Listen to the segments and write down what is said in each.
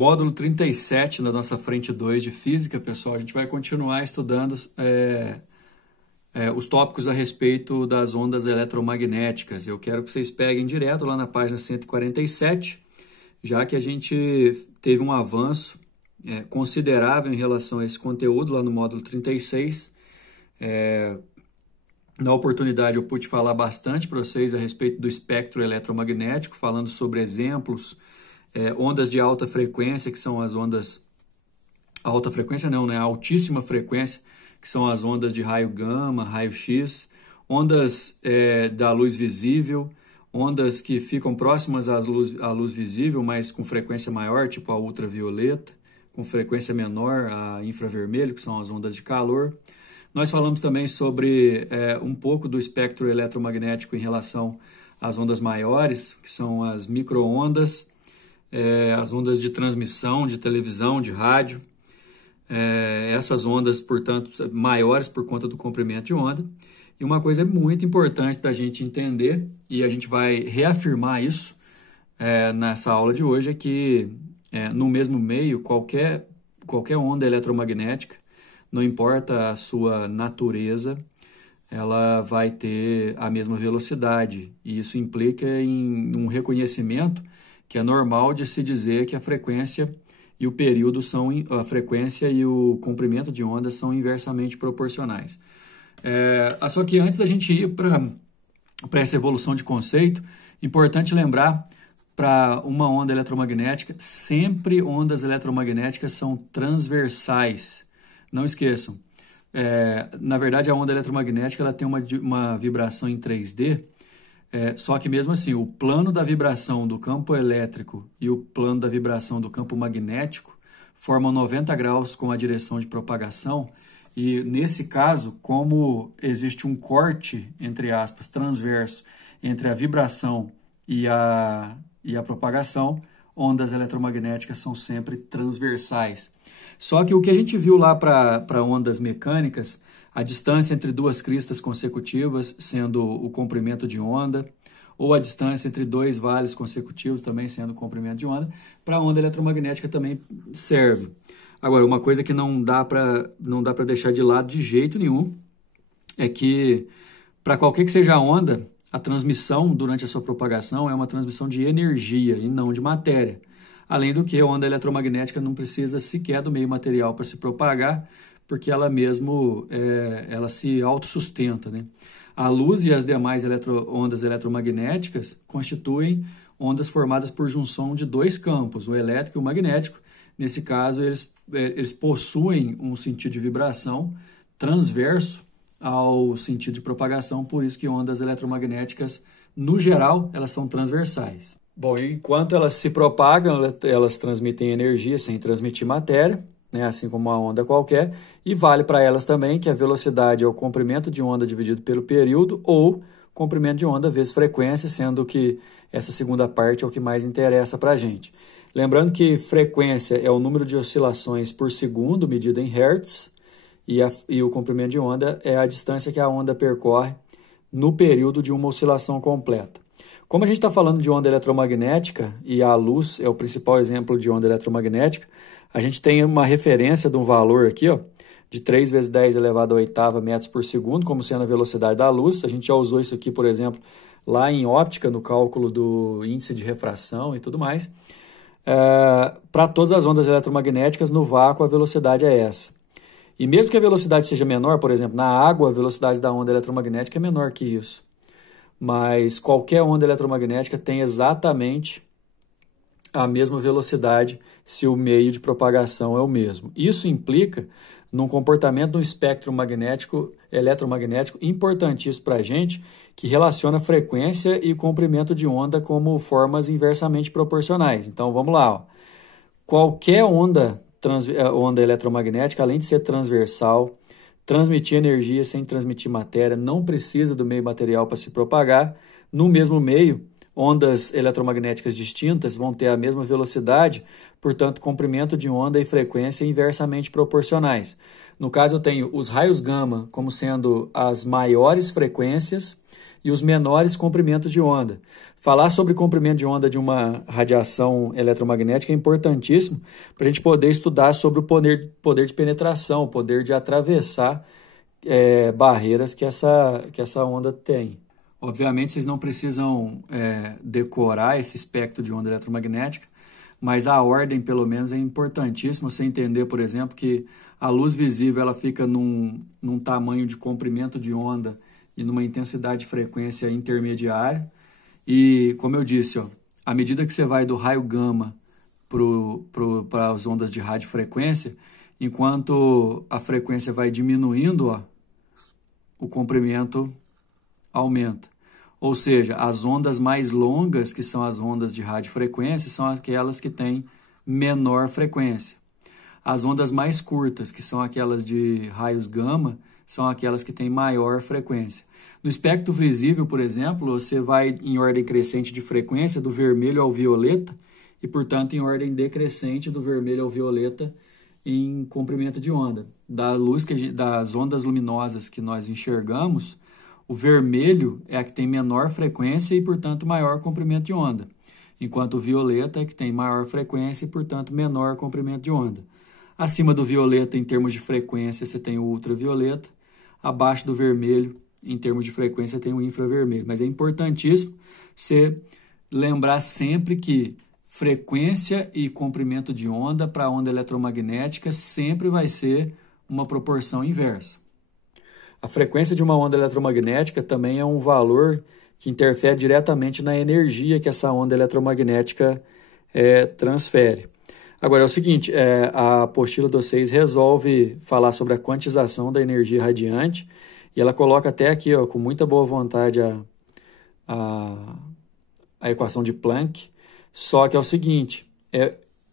Módulo 37 na nossa frente 2 de Física, pessoal. A gente vai continuar estudando os tópicos a respeito das ondas eletromagnéticas. Eu quero que vocês peguem direto lá na página 147, já que a gente teve um avanço considerável em relação a esse conteúdo lá no módulo 36. Na oportunidade eu pude falar bastante para vocês a respeito do espectro eletromagnético, falando sobre exemplos, ondas de alta frequência, que são as ondas... Alta frequência não, né? Altíssima frequência, que são as ondas de raio gama, raio X, ondas da luz visível, ondas que ficam próximas à luz visível, mas com frequência maior, tipo a ultravioleta, com frequência menor, a infravermelho, que são as ondas de calor. Nós falamos também sobre um pouco do espectro eletromagnético em relação às ondas maiores, que são as micro-ondas, as ondas de transmissão, de televisão, de rádio. Essas ondas, portanto, maiores por conta do comprimento de onda. E uma coisa muito importante da gente entender, e a gente vai reafirmar isso nessa aula de hoje, é que no mesmo meio, qualquer onda eletromagnética, não importa a sua natureza, ela vai ter a mesma velocidade. E isso implica em um reconhecimento que é normal de se dizer que a frequência e o período a frequência e o comprimento de onda são inversamente proporcionais. Só que antes da gente ir para essa evolução de conceito, importante lembrar, para uma onda eletromagnética, sempre ondas eletromagnéticas são transversais. Não esqueçam, na verdade a onda eletromagnética ela tem uma vibração em 3D, só que mesmo assim o plano da vibração do campo elétrico e o plano da vibração do campo magnético formam 90 graus com a direção de propagação, e nesse caso, como existe um corte, entre aspas, transverso entre a vibração e a propagação, ondas eletromagnéticas são sempre transversais. Só que o que a gente viu lá para ondas mecânicas, a distância entre duas cristas consecutivas sendo o comprimento de onda, ou a distância entre dois vales consecutivos também sendo o comprimento de onda, para a onda eletromagnética também serve. Agora, uma coisa que não dá para deixar de lado de jeito nenhum é que, para qualquer que seja a onda, a transmissão durante a sua propagação é uma transmissão de energia e não de matéria. Além do que, a onda eletromagnética não precisa sequer do meio material para se propagar, porque ela mesmo ela se autossustenta, né? A luz e as demais ondas eletromagnéticas constituem ondas formadas por junção de dois campos, o elétrico e o magnético. Nesse caso, eles possuem um sentido de vibração transverso ao sentido de propagação, por isso que ondas eletromagnéticas, no geral, elas são transversais. Bom, enquanto elas se propagam, elas transmitem energia sem transmitir matéria, né, assim como uma onda qualquer, e vale para elas também que a velocidade é o comprimento de onda dividido pelo período, ou comprimento de onda vezes frequência, sendo que essa segunda parte é o que mais interessa para a gente. Lembrando que frequência é o número de oscilações por segundo, medido em hertz, e o comprimento de onda é a distância que a onda percorre no período de uma oscilação completa. Como a gente está falando de onda eletromagnética, e a luz é o principal exemplo de onda eletromagnética, a gente tem uma referência de um valor aqui, ó, de 3 vezes 10 elevado à oitava metros por segundo, como sendo a velocidade da luz. A gente já usou isso aqui, por exemplo, lá em óptica, no cálculo do índice de refração e tudo mais. Para todas as ondas eletromagnéticas, no vácuo, a velocidade é essa. E mesmo que a velocidade seja menor, por exemplo, na água, a velocidade da onda eletromagnética é menor que isso. Mas qualquer onda eletromagnética tem exatamente a mesma velocidade se o meio de propagação é o mesmo. Isso implica num comportamento do espectro eletromagnético importantíssimo para a gente, que relaciona frequência e comprimento de onda como formas inversamente proporcionais. Então, vamos lá. Ó. Qualquer onda eletromagnética, além de ser transversal, transmitir energia sem transmitir matéria, não precisa do meio material para se propagar. No mesmo meio, ondas eletromagnéticas distintas vão ter a mesma velocidade, portanto, comprimento de onda e frequência inversamente proporcionais. No caso, eu tenho os raios gama como sendo as maiores frequências e os menores comprimentos de onda. Falar sobre comprimento de onda de uma radiação eletromagnética é importantíssimo para a gente poder estudar sobre o poder de penetração, o poder de atravessar barreiras que essa onda tem. Obviamente, vocês não precisam decorar esse espectro de onda eletromagnética, mas a ordem, pelo menos, é importantíssima. Você entender, por exemplo, que a luz visível ela fica num tamanho de comprimento de onda e numa intensidade de frequência intermediária. E, como eu disse, à medida que você vai do raio gama para as ondas de radiofrequência, enquanto a frequência vai diminuindo, o comprimento aumenta. Ou seja, as ondas mais longas, que são as ondas de radiofrequência, são aquelas que têm menor frequência. As ondas mais curtas, que são aquelas de raios gama, são aquelas que têm maior frequência. No espectro visível, por exemplo, você vai em ordem crescente de frequência do vermelho ao violeta e, portanto, em ordem decrescente do vermelho ao violeta em comprimento de onda. Das ondas luminosas que nós enxergamos, o vermelho é a que tem menor frequência e, portanto, maior comprimento de onda, enquanto o violeta é a que tem maior frequência e, portanto, menor comprimento de onda. Acima do violeta, em termos de frequência, você tem o ultravioleta. Abaixo do vermelho, em termos de frequência, tem o infravermelho. Mas é importantíssimo você lembrar sempre que frequência e comprimento de onda para a onda eletromagnética sempre vai ser uma proporção inversa. A frequência de uma onda eletromagnética também é um valor que interfere diretamente na energia que essa onda eletromagnética transfere. Agora, é o seguinte, a apostila de vocês resolve falar sobre a quantização da energia radiante e ela coloca até aqui, com muita boa vontade, a equação de Planck, só que é o seguinte,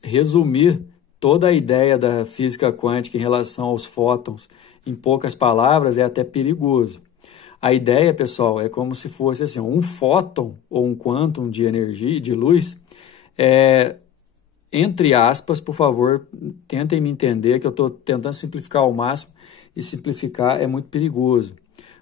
resumir toda a ideia da física quântica em relação aos fótons em poucas palavras é até perigoso. A ideia, pessoal, é como se fosse assim, um fóton ou um quantum de energia, de luz, entre aspas, por favor, tentem me entender que eu estou tentando simplificar ao máximo e simplificar é muito perigoso.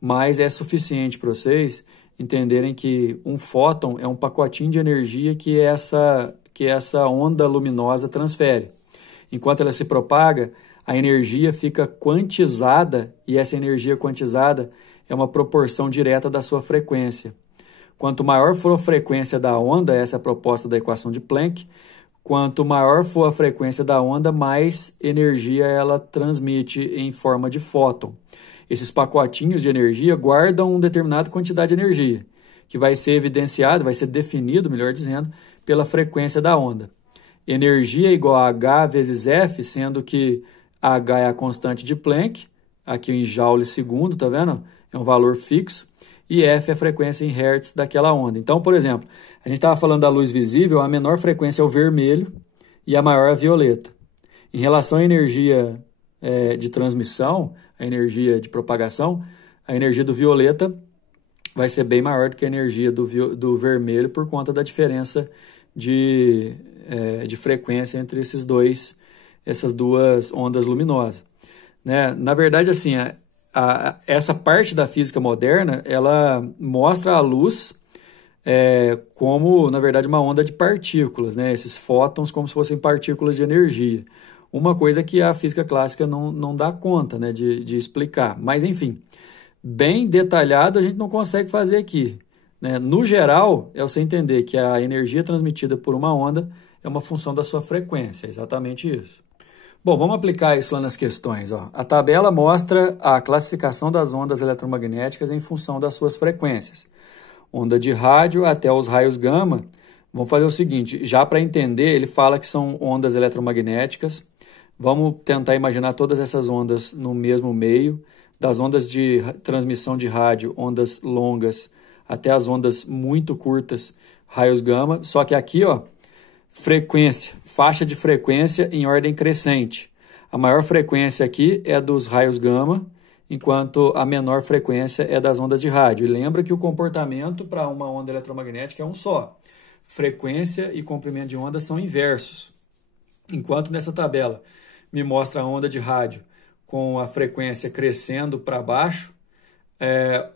Mas é suficiente para vocês entenderem que um fóton é um pacotinho de energia que essa onda luminosa transfere. Enquanto ela se propaga, a energia fica quantizada e essa energia quantizada é uma proporção direta da sua frequência. Quanto maior for a frequência da onda, essa é a proposta da equação de Planck, quanto maior for a frequência da onda, mais energia ela transmite em forma de fóton. Esses pacotinhos de energia guardam uma determinada quantidade de energia, que vai ser evidenciado, vai ser definido, melhor dizendo, pela frequência da onda. Energia é igual a H vezes F, sendo que H é a constante de Planck, aqui em joule segundo, tá vendo? É um valor fixo. E F é a frequência em hertz daquela onda. Então, por exemplo, a gente estava falando da luz visível, a menor frequência é o vermelho e a maior é a violeta. Em relação à energia de transmissão, a energia de propagação, a energia do violeta vai ser bem maior do que a energia do vermelho por conta da diferença de frequência entre essas duas ondas luminosas. Né? Na verdade, assim, essa parte da física moderna, ela mostra a luz como, na verdade, uma onda de partículas, né? Esses fótons como se fossem partículas de energia. Uma coisa que a física clássica não dá conta, né, de explicar. Mas, enfim, bem detalhado a gente não consegue fazer aqui. Né? No geral, é você entender que a energia transmitida por uma onda é uma função da sua frequência, é exatamente isso. Bom, vamos aplicar isso lá nas questões. A tabela mostra a classificação das ondas eletromagnéticas em função das suas frequências. Onda de rádio até os raios gama. Vamos fazer o seguinte, já para entender, ele fala que são ondas eletromagnéticas. Vamos tentar imaginar todas essas ondas no mesmo meio, das ondas de transmissão de rádio, ondas longas, até as ondas muito curtas, raios gama. Só que aqui, frequência, faixa de frequência em ordem crescente. A maior frequência aqui é dos raios gama, enquanto a menor frequência é das ondas de rádio. E lembra que o comportamento para uma onda eletromagnética é um só. Frequência e comprimento de onda são inversos. Enquanto nessa tabela me mostra a onda de rádio com a frequência crescendo para baixo,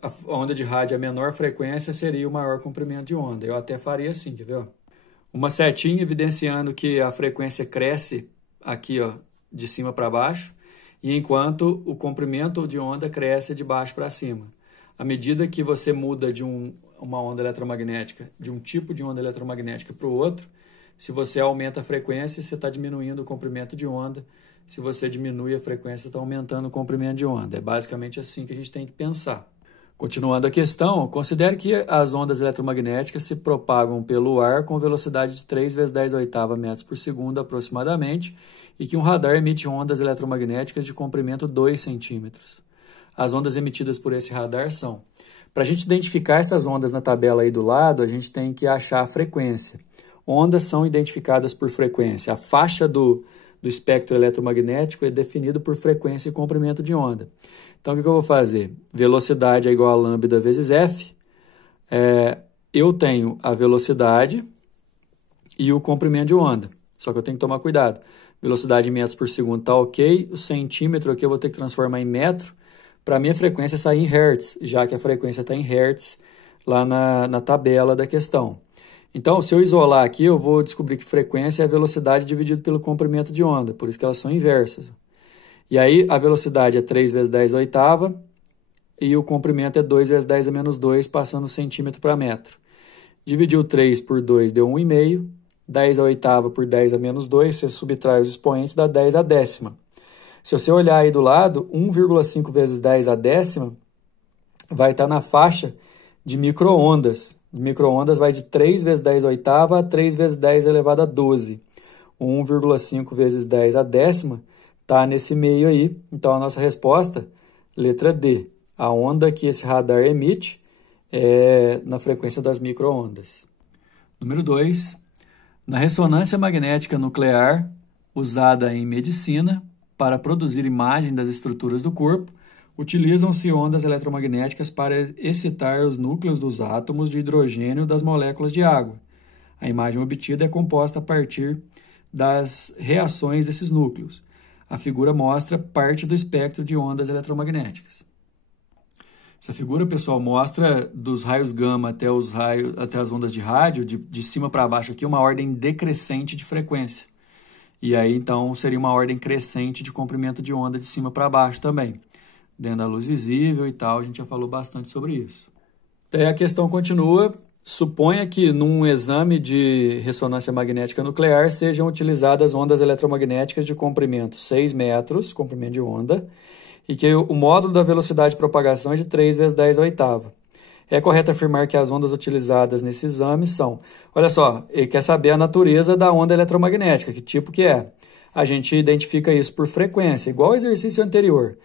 a onda de rádio, a menor frequência, seria o maior comprimento de onda. Eu até faria assim, quer ver? Uma setinha evidenciando que a frequência cresce aqui, ó, de cima para baixo, e enquanto o comprimento de onda cresce de baixo para cima. À medida que você muda de uma onda eletromagnética, de um tipo de onda eletromagnética para o outro, se você aumenta a frequência, você está diminuindo o comprimento de onda. Se você diminui a frequência, você está aumentando o comprimento de onda. É basicamente assim que a gente tem que pensar. Continuando a questão, considere que as ondas eletromagnéticas se propagam pelo ar com velocidade de 3 vezes 10 a oitava metros por segundo aproximadamente e que um radar emite ondas eletromagnéticas de comprimento 2 centímetros. As ondas emitidas por esse radar são... Para a gente identificar essas ondas na tabela aí do lado, a gente tem que achar a frequência. Ondas são identificadas por frequência. A faixa do espectro eletromagnético é definido por frequência e comprimento de onda. Então, o que eu vou fazer? Velocidade é igual a lambda vezes F. Eu tenho a velocidade e o comprimento de onda. Só que eu tenho que tomar cuidado. Velocidade em metros por segundo está ok. O centímetro aqui eu vou ter que transformar em metro para a minha frequência sair em hertz, já que a frequência está em hertz lá na tabela da questão. Então, se eu isolar aqui, eu vou descobrir que frequência é a velocidade dividido pelo comprimento de onda, por isso que elas são inversas. E aí, a velocidade é 3 vezes 10 a oitava e o comprimento é 2 vezes 10 a menos 2, passando centímetro para metro. Dividiu 3 por 2, deu 1,5. 10 a oitava por 10 a menos 2, você subtrai os expoentes, dá 10 a décima. Se você olhar aí do lado, 1,5 vezes 10 a décima vai estar na faixa de micro-ondas. Micro-ondas vai de 3 vezes 10 a oitava a 3 vezes 10 elevado a 12. 1,5 vezes 10 a décima está nesse meio aí. Então, a nossa resposta, letra D. A onda que esse radar emite é na frequência das micro-ondas. Número 2. Na ressonância magnética nuclear, usada em medicina para produzir imagem das estruturas do corpo, utilizam-se ondas eletromagnéticas para excitar os núcleos dos átomos de hidrogênio das moléculas de água. A imagem obtida é composta a partir das reações desses núcleos. A figura mostra parte do espectro de ondas eletromagnéticas. Essa figura, pessoal, mostra dos raios gama até as ondas de rádio, de cima para baixo aqui, uma ordem decrescente de frequência. E aí, então, seria uma ordem crescente de comprimento de onda de cima para baixo também. Dentro da luz visível e tal, a gente já falou bastante sobre isso. Daí a questão continua. Suponha que num exame de ressonância magnética nuclear sejam utilizadas ondas eletromagnéticas de comprimento 6 metros, comprimento de onda, e que o módulo da velocidade de propagação é de 3 vezes 10 a oitava. É correto afirmar que as ondas utilizadas nesse exame são... Olha só, ele quer saber a natureza da onda eletromagnética, que tipo que é. A gente identifica isso por frequência, igual ao exercício anterior.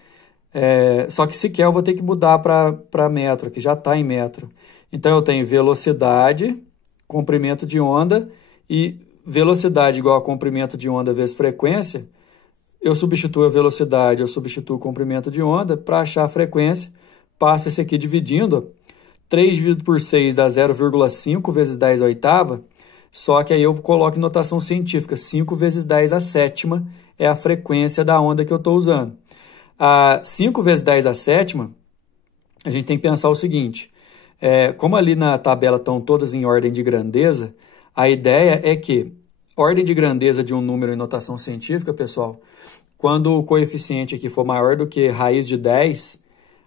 Só que sequer eu vou ter que mudar para metro, que já está em metro. Então, eu tenho velocidade, comprimento de onda, e velocidade igual a comprimento de onda vezes frequência. Eu substituo a velocidade, eu substituo o comprimento de onda. Para achar a frequência, passo esse aqui dividindo. 3 dividido por 6 dá 0,5 vezes 10 a oitava. Só que aí eu coloco em notação científica. 5 vezes 10 a sétima é a frequência da onda que eu estou usando. A 5 vezes 10 a sétima, a gente tem que pensar o seguinte. Como ali na tabela estão todas em ordem de grandeza, a ideia é que ordem de grandeza de um número em notação científica, pessoal, quando o coeficiente aqui for maior do que raiz de 10,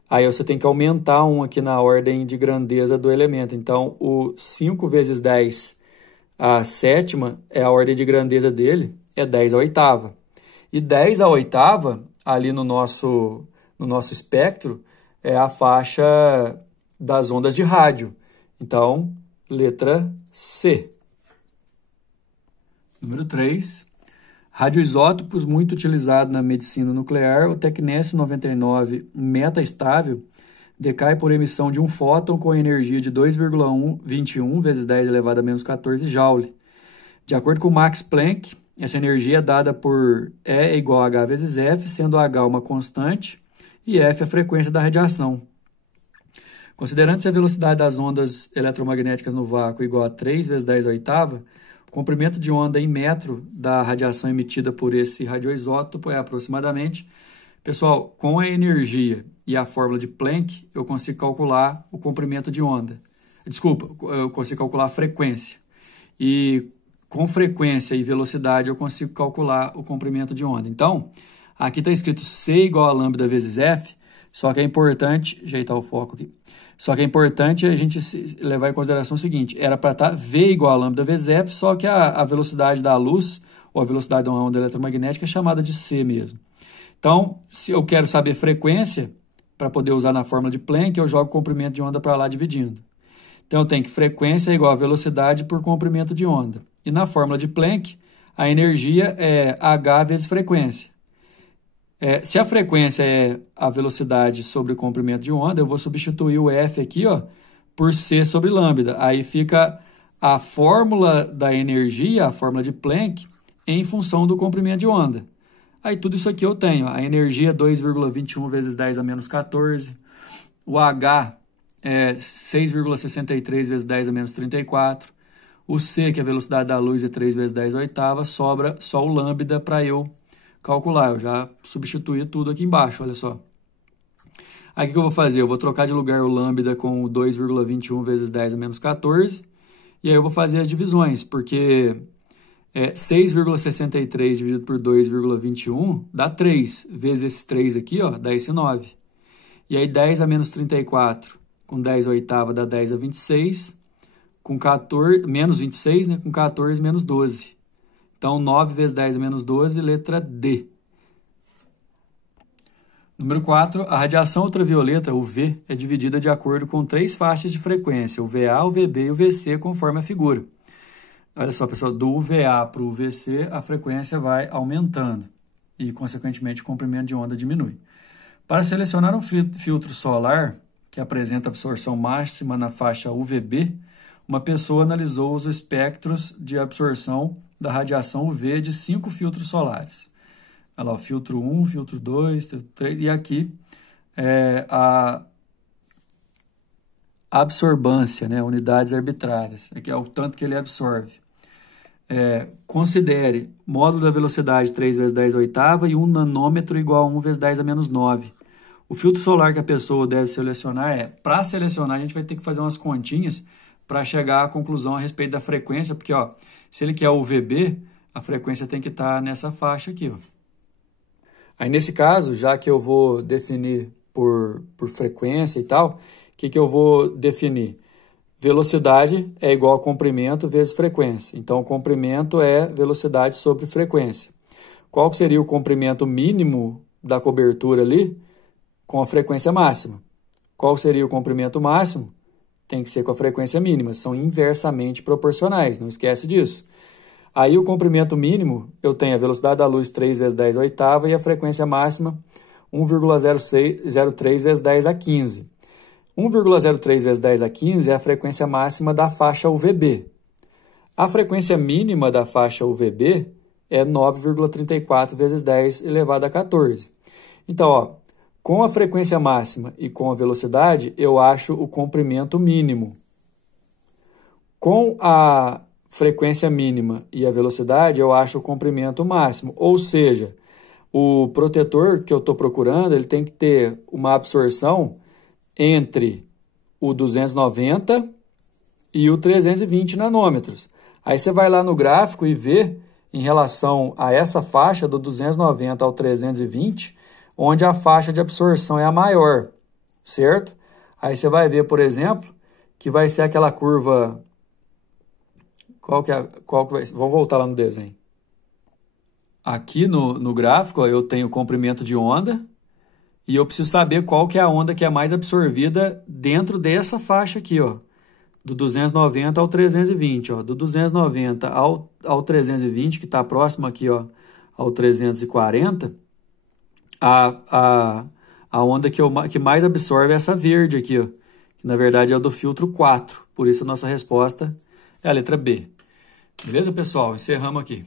aí você tem que aumentar um aqui na ordem de grandeza do elemento. Então, o 5 vezes 10 a sétima é a ordem de grandeza dele, é 10 a oitava. E 10 a oitava, ali no nosso espectro, é a faixa das ondas de rádio. Então, letra C. Número 3. Radioisótopos muito utilizado na medicina nuclear, o tecnécio-99 metaestável decai por emissão de um fóton com energia de 2,21 vezes 10 elevado a menos 14 joule. De acordo com Max Planck, essa energia é dada por E igual a H vezes F, sendo H uma constante e F a frequência da radiação. Considerando-se a velocidade das ondas eletromagnéticas no vácuo igual a 3 vezes 10 à oitava, o comprimento de onda em metro da radiação emitida por esse radioisótopo é aproximadamente... Pessoal, com a energia e a fórmula de Planck, eu consigo calcular o comprimento de onda. Desculpa, eu consigo calcular a frequência. E com frequência e velocidade eu consigo calcular o comprimento de onda. Então, aqui está escrito C igual a lambda vezes F, só que é importante... Ajeitar o foco aqui. Só que é importante a gente levar em consideração o seguinte, era para estar V igual a lambda vezes F, só que a velocidade da luz, ou a velocidade de uma onda eletromagnética, é chamada de C mesmo. Então, se eu quero saber frequência, para poder usar na fórmula de Planck, eu jogo o comprimento de onda para lá dividindo. Então, eu tenho que frequência é igual a velocidade por comprimento de onda. E na fórmula de Planck, a energia é H vezes frequência. Se a frequência é a velocidade sobre o comprimento de onda, eu vou substituir o F aqui, ó, por C sobre lambda. Aí fica a fórmula da energia, a fórmula de Planck, em função do comprimento de onda. Aí tudo isso aqui eu tenho. A energia é 2,21 vezes 10 a menos 14. O H é 6,63 vezes 10 a menos 34. O C, que é a velocidade da luz, é 3 vezes 10 a oitava. Sobra só o lambda para eu calcular. Eu já substituí tudo aqui embaixo, olha só. Aí o que eu vou fazer? Eu vou trocar de lugar o lambda com o 2,21 vezes 10 a menos 14. E aí eu vou fazer as divisões, porque... 6,63 dividido por 2,21 dá 3, vezes esse 3 aqui, ó, dá esse 9. E aí 10 a menos 34 com 10 a oitava dá 10 a 26, com 14, menos 26, né, com 14 menos 12. Então 9 vezes 10 a menos 12, letra D. Número 4, a radiação ultravioleta, o V, é dividida de acordo com 3 faixas de frequência, o VA, o VB e o VC, conforme a figura. Olha só, pessoal, do UVA para o UVC, a frequência vai aumentando e, consequentemente, o comprimento de onda diminui. Para selecionar um filtro solar que apresenta absorção máxima na faixa UVB, uma pessoa analisou os espectros de absorção da radiação UV de 5 filtros solares. Olha lá, o filtro 1, filtro 2, filtro 3, e aqui a absorbância, né, unidades arbitrárias. Aqui é o tanto que ele absorve. Considere módulo da velocidade 3 vezes 10 a oitava e 1 nanômetro igual a 1 vezes 10 a menos 9. O filtro solar que a pessoa deve selecionar para selecionar, a gente vai ter que fazer umas continhas para chegar à conclusão a respeito da frequência, porque ó, se ele quer o VB, a frequência tem que estar nessa faixa aqui. Ó. Aí nesse caso, já que eu vou definir por frequência e tal, o que eu vou definir? Velocidade é igual a comprimento vezes frequência. Então, comprimento é velocidade sobre frequência. Qual que seria o comprimento mínimo da cobertura ali? Com a frequência máxima. Qual seria o comprimento máximo? Tem que ser com a frequência mínima. São inversamente proporcionais, não esquece disso. Aí, o comprimento mínimo, eu tenho a velocidade da luz 3 vezes 10 a oitava e a frequência máxima 1,03 vezes 10 a 15. 1,03 vezes 10 a 15 é a frequência máxima da faixa UVB. A frequência mínima da faixa UVB é 9,34 vezes 10 elevado a 14. Então, ó, com a frequência máxima e com a velocidade, eu acho o comprimento mínimo. Com a frequência mínima e a velocidade, eu acho o comprimento máximo. Ou seja, o protetor que eu estou procurando, ele tem que ter uma absorção entre o 290 e o 320 nanômetros. Aí você vai lá no gráfico e vê, em relação a essa faixa do 290 ao 320, onde a faixa de absorção é a maior, certo? Aí você vai ver, por exemplo, que vai ser aquela curva... Qual que vai ser? Vamos voltar lá no desenho. Aqui no gráfico, ó, eu tenho comprimento de onda, e eu preciso saber qual que é a onda que é mais absorvida dentro dessa faixa aqui, ó, do 290 ao 320. Ó, do 290 ao 320, que está próximo aqui, ó, ao 340, a onda que mais absorve é essa verde aqui, ó, que na verdade é a do filtro 4. Por isso a nossa resposta é a letra B. Beleza, pessoal? Encerramos aqui.